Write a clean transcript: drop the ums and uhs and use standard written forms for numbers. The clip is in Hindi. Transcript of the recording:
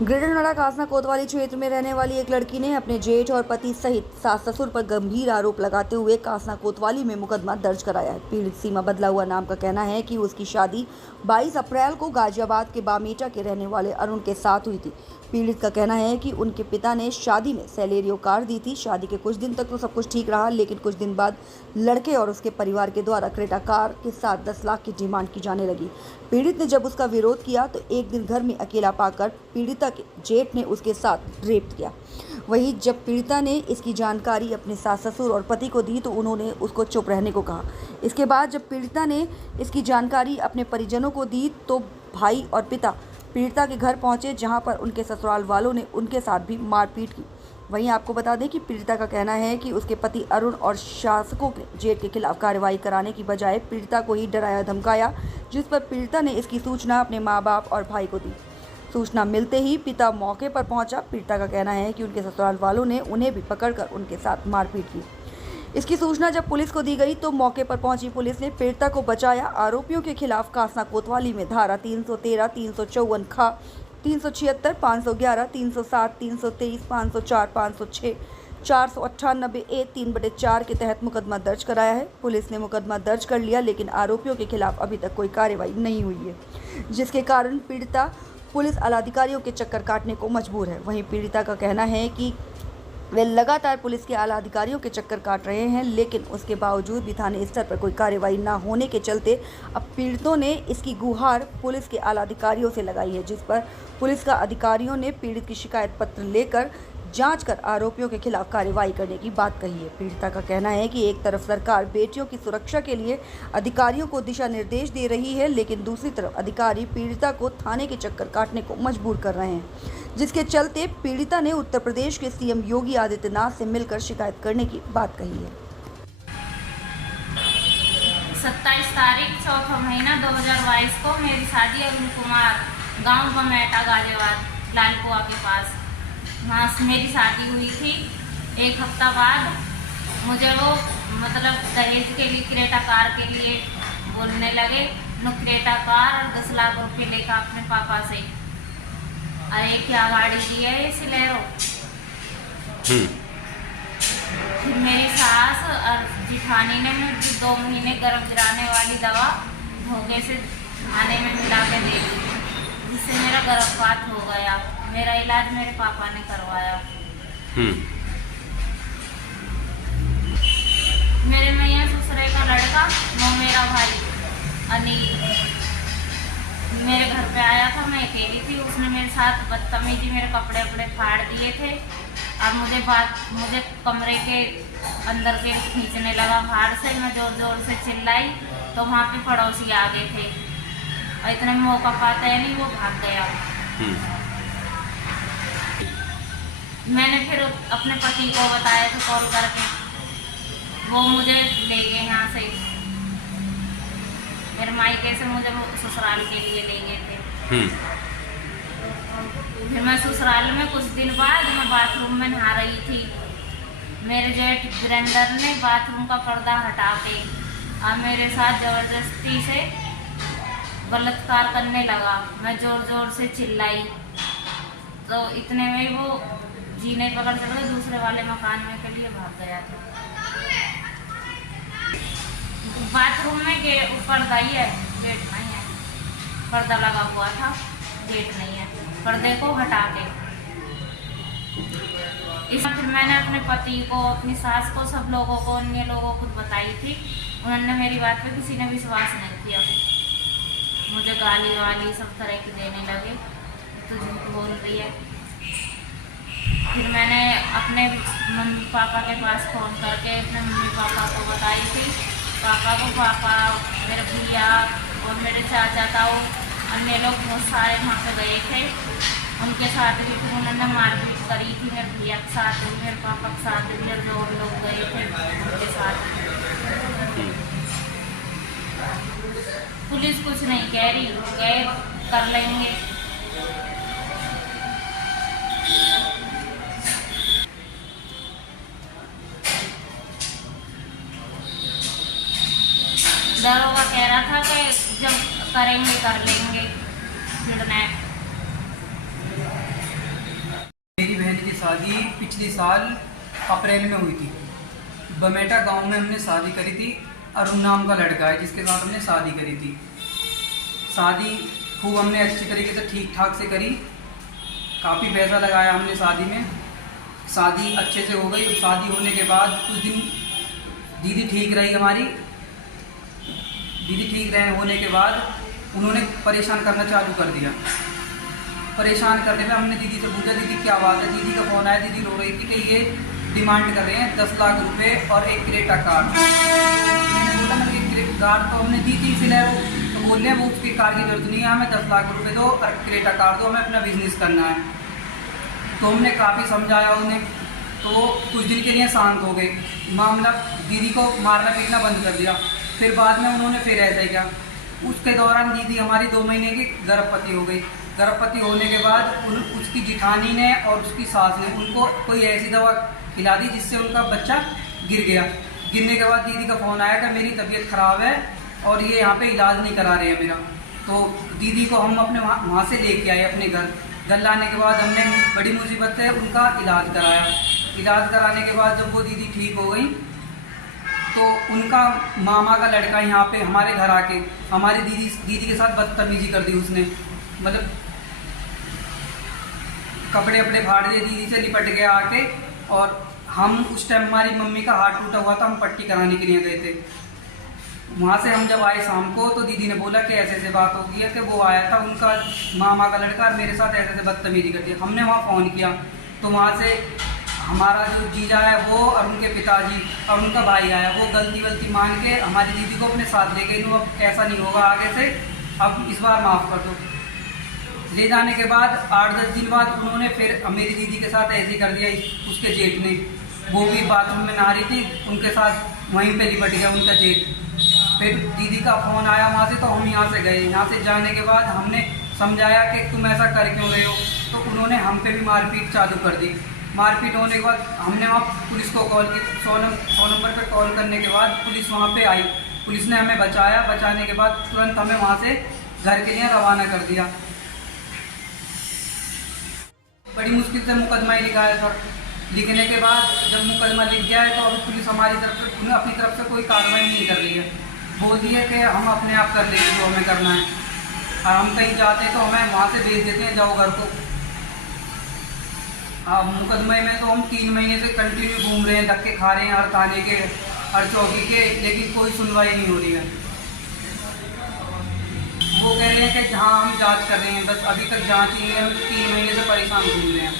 ग्रेटर नोएडा कासना कोतवाली क्षेत्र में रहने वाली एक लड़की ने अपने जेठ और पति सहित सास ससुर पर गंभीर आरोप लगाते हुए कासना कोतवाली में मुकदमा दर्ज कराया है। पीड़ित सीमा बदला हुआ नाम का कहना है कि उसकी शादी 22 अप्रैल को गाजियाबाद के बामेटा के रहने वाले अरुण के साथ हुई थी। पीड़ित का कहना है कि उनके पिता ने शादी में सैलेरियो कार दी थी। शादी के कुछ दिन तक तो सब कुछ ठीक रहा, लेकिन कुछ दिन बाद लड़के और उसके परिवार के द्वारा क्रेटा कार के साथ 10 लाख की डिमांड की जाने लगी। पीड़ित ने जब उसका विरोध किया तो एक दिन घर में अकेला पाकर पीड़िता के जेठ ने उसके साथ रेप किया। वहीं जब पीड़िता ने इसकी जानकारी अपने सास ससुर और पति को दी तो उन्होंने उसको चुप रहने को कहा। इसके बाद जब पीड़िता ने इसकी जानकारी अपने परिजनों को दी तो भाई और पिता पीड़िता के घर पहुंचे, जहां पर उनके ससुराल वालों ने उनके साथ भी मारपीट की। वहीं आपको बता दें कि पीड़िता का कहना है कि उसके पति अरुण और शासकों ने जेठ के खिलाफ कार्रवाई कराने की बजाय पीड़िता को ही डराया धमकाया, जिस पर पीड़िता ने इसकी सूचना अपने माँ बाप और भाई को दी। सूचना मिलते ही पिता मौके पर पहुंचा। पीड़िता का कहना है कि उनके ससुराल वालों ने उन्हें भी पकड़कर उनके साथ मारपीट की। इसकी सूचना जब पुलिस को दी गई तो मौके पर पहुंची पुलिस ने पीड़िता को बचाया। आरोपियों के खिलाफ कासना कोतवाली में धारा 313, 354 खा, 376, 511, 307, 323, 504, 506, 498 ए 3/4 के तहत मुकदमा दर्ज कराया है। पुलिस ने मुकदमा दर्ज कर लिया, लेकिन आरोपियों के खिलाफ अभी तक कोई कार्रवाई नहीं हुई है, जिसके कारण पीड़िता पुलिस आलाधिकारियों के चक्कर काटने को मजबूर है। वहीं पीड़िता का कहना है कि वे लगातार पुलिस के आला अधिकारियों के चक्कर काट रहे हैं, लेकिन उसके बावजूद भी थाने स्तर पर कोई कार्रवाई न होने के चलते अब पीड़ितों ने इसकी गुहार पुलिस के आला अधिकारियों से लगाई है, जिस पर पुलिस का अधिकारियों ने पीड़ित की शिकायत पत्र लेकर जांच कर आरोपियों के खिलाफ कार्रवाई करने की बात कही है। पीड़िता का कहना है कि एक तरफ सरकार बेटियों की सुरक्षा के लिए अधिकारियों को दिशा निर्देश दे रही है, लेकिन दूसरी तरफ अधिकारी पीड़िता को थाने के चक्कर काटने को मजबूर कर रहे हैं, जिसके चलते पीड़िता ने उत्तर प्रदेश के सीएम योगी आदित्यनाथ से मिलकर शिकायत करने की बात कही है। 27 तारीख चौथा महीना 2022 को मेरी शादी अरुण कुमार गांव बामेटा गाजियाबाद लालकुआ के पास वहाँ मेरी शादी हुई थी। एक हफ्ता बाद मुझे वो दहेज के लिए क्रेटा कार के लिए बोलने लगे। क्रेटा कार और 10 लाख रुपये लेकर अपने पापा से, अरे क्या गाड़ी दी है ये सिलेरो। फिर मेरी सास और जिठानी ने मुझे 2 महीने गर्भ गिराने वाली दवा धोखे से खाने में मिला के दे दी, जिससे मेरा गर्भपात हो गया। मेरा इलाज मेरे पापा ने करवाया। मेरे मैया ससुरे का लड़का वो मेरा भाई अनिल मेरे घर पे आया था। मैं अकेली थी, उसने मेरे साथ बदतमीजी मेरे कपड़े वपड़े फाड़ दिए थे और मुझे कमरे के अंदर के खींचने लगा बाहर से। मैं जोर जोर से चिल्लाई तो वहाँ पे पड़ोसी आ गए थे और इतने मौका पाता है नहीं, वो भाग गया। मैंने फिर अपने पति को बताया तो कॉल करके वो मुझे ले गए यहाँ से, मेरे मायके से मुझे ससुराल के लिए ले गए थे। फिर मैं ससुराल में कुछ दिन बाद मैं बाथरूम में नहा रही थी। मेरे जेठ वीरेंद्र ने बाथरूम का पर्दा हटा के और मेरे साथ ज़बरदस्ती से बलात्कार करने लगा। मैं जोर जोर से चिल्लाई तो इतने में वो जी नहीं पकड़ सके, दूसरे वाले मकान में के लिए भाग गया था। बाथरूम में पर्दा ही है, गेट नहीं है। पर्दा लगा हुआ था, गेट नहीं है। पर्दे को हटा के फिर मैंने अपने पति को, अपनी सास को, सब लोगों को, अन्य लोगों को बताई थी। उन्होंने मेरी बात पे किसी ने विश्वास नहीं किया। मुझे गाली वाली सब तरह की देने लगे, तो झूठ बोल रही है। फिर मैंने अपने मम्मी पापा के पास फ़ोन करके अपने मम्मी पापा को बताई थी। पापा मेरे भैया और मेरे चाचा ताऊ अन्य लोग बहुत सारे वहाँ पे गए थे, उनके साथ भी फिर उन्होंने मारपीट करी थी। मेरे भैया के साथ भी, मेरे पापा के साथ भी, मेरे 2 लोग गए थे उनके साथ। पुलिस कुछ नहीं कह रही, गए कर लेंगे। दरोगा कह रहा था कि जब करेंगे कर लेंगे। पिछली साल अप्रैल में हुई थी। बमेटा गांव में हमने शादी करी थी। अरुण नाम का लड़का है जिसके साथ हमने शादी करी थी। शादी खूब हमने अच्छी तरीके से ठीक ठाक से करी, काफ़ी पैसा लगाया हमने शादी में। शादी अच्छे से हो गई। शादी होने के बाद कुछ दिन दीदी ठीक रही हमारी। दीदी ठीक रहे होने के बाद उन्होंने परेशान करना चालू कर दिया। परेशान करने में हमने दीदी से पूछा, दीदी क्या बात है? दीदी का फ़ोन आया, दीदी रो रही थी कि ये डिमांड कर रहे हैं 10 लाख रुपए और एक क्रेटा कार। मैंने बोला मैं कार तो हमने दी थी सिलेरो, तो बोल रहे हैं वो उसकी कार की जरूरत नहीं है, हमें 10 लाख रुपए दो और क्रेटा कार दो, हमें अपना बिजनेस करना है। तो हमने काफ़ी समझाया उन्हें, तो कुछ दिन के लिए शांत हो गए। मामला दीदी को मारना पीटना बंद कर दिया। फिर बाद में उन्होंने फिर ऐसा ही किया। उसके दौरान दीदी हमारी 2 महीने की गर्भवती हो गई। गर्भवती होने के बाद उसकी जिठानी ने और उसकी सास ने उनको कोई ऐसी दवा खिला दी जिससे उनका बच्चा गिर गया। गिरने के बाद दीदी का फ़ोन आया कि मेरी तबीयत ख़राब है और ये यहाँ पे इलाज नहीं करा रहे हैं मेरा। तो दीदी को हम अपने वहाँ से लेके आए अपने घर लाने के बाद हमने बड़ी मुसीबत से उनका इलाज कराया। इलाज कराने के बाद जब वो दीदी ठीक हो गई तो उनका मामा का लड़का यहाँ पे हमारे घर आके हमारी दीदी के साथ बदतमीजी कर दी उसने। मतलब कपड़े वपड़े फाड़ दिए, दीदी से लिपट गया आके। और हम उस टाइम हमारी मम्मी का हाथ टूटा हुआ था, हम पट्टी कराने के लिए गए थे। वहाँ से हम जब आए शाम को तो दीदी ने बोला कि ऐसे ऐसे बात हो गई है कि वो आया था उनका मामा का लड़का मेरे साथ ऐसे ऐसे बदतमीजी करती है। हमने वहाँ फ़ोन किया तो वहाँ से हमारा जो जीजा है वो और उनके पिताजी और उनका भाई आया। वो गलती मान के हमारी दीदी को अपने साथ ले गए। अब ऐसा नहीं होगा आगे से, अब इस बार माफ़ कर दो। ले जाने के बाद 8-10 दिन बाद उन्होंने फिर मेरी दीदी के साथ ऐसे ही कर दिया। उसके जेठ ने, वो भी बाथरूम में नहा रही थी, उनके साथ वहीं पे लिपट गया उनका जेठ। फिर दीदी का फ़ोन आया वहाँ से, तो हम यहाँ से गए। यहाँ से जाने के बाद हमने समझाया कि तुम ऐसा कर क्यों रहे हो, तो उन्होंने हम पे भी मारपीट चालू कर दी। मारपीट होने के बाद हमने वहाँ पुलिस को कॉल की। 100 नंबर पर कॉल करने के बाद पुलिस वहाँ पे आई। पुलिस ने हमें बचाया। बचाने के बाद तुरंत हमें वहाँ से घर के लिए रवाना कर दिया। बड़ी मुश्किल से मुकदमा ही लिखा है सर। लिखने के बाद जब मुकदमा लिख गया है तो अभी पुलिस हमारी तरफ से उन्हें अपनी तरफ से कोई कार्रवाई नहीं कर रही है। बोल दिए कि हम अपने आप कर लेंगे जो हमें करना है, और हम कहीं जाते हैं तो हमें वहाँ से भेज देते हैं, जाओ घर को। अब मुकदमे में तो हम 3 महीने से कंटिन्यू घूम रहे हैं, धक्के खा रहे हैं हर थाने के, हर चौकी के, लेकिन कोई सुनवाई नहीं हो रही है। वो कह रहे हैं कि हाँ हम जांच कर रहे हैं, बस अभी तक जांच ही नहीं है। हम 3 महीने से परेशान घूम रहे हैं।